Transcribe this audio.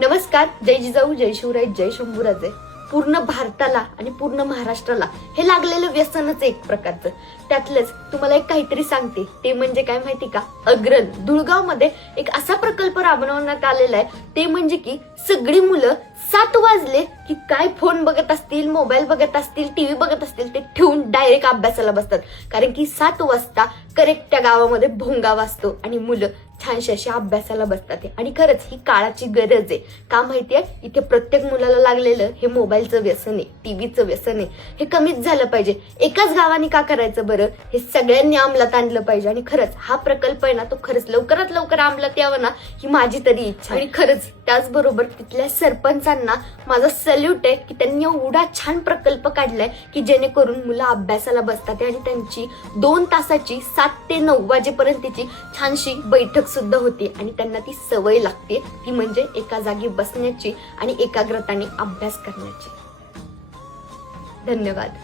नमस्कार, जय जिजाऊ, जय शिवराय, जय शंभूराजे. पूर्ण भारताला आणि पूर्ण महाराष्ट्राला हे लागलेलं व्यसनच एक प्रकारचं. त्यातलंच तुम्हाला एक काहीतरी सांगते, ते म्हणजे काय माहिती का? अग्रण धुळगाव मध्ये एक असा प्रकल्प राबवण्यात आलेला आहे, ते म्हणजे की सगळी मुलं 7 वाजले की काय फोन बघत असतील, मोबाईल बघत असतील, टीव्ही बघत असतील, ते ठेवून डायरेक्ट अभ्यासाला बसतात. कारण की 7 वाजता करेक्ट त्या गावामध्ये भोंगा वाजतो आणि मुलं छानशी अशी अभ्यासाला बसतात. आणि खरंच ही काळाची गरज आहे. का माहितीये, इथे प्रत्येक मुलाला लागलेलं हे मोबाईलचं व्यसन आहे, टीव्हीचं व्यसन आहे. हे कमीच झालं पाहिजे. एकाच गावाने का करायचं बरं? हे सगळ्यांनी अंमलात आणलं पाहिजे. आणि खरंच हा प्रकल्प आहे ना, तो खरंच लवकरात लवकर अंमलात यावं ना, ही माझी तरी इच्छा. आणि खरंच त्याचबरोबर तिथल्या सरपंचांना माझा सल्यूट आहे की त्यांनी एवढा छान प्रकल्प काढलाय की जेणेकरून मुलं अभ्यासाला बसतात आणि त्यांची 2 तासाची 7 ते 9 वाजेपर्यंतची छानशी बैठक सुद्धा होती आणि त्यांना ती सवय लागते, ती म्हणजे एका जागी बसण्याची आणि एकाग्रताने अभ्यास करण्याची. धन्यवाद.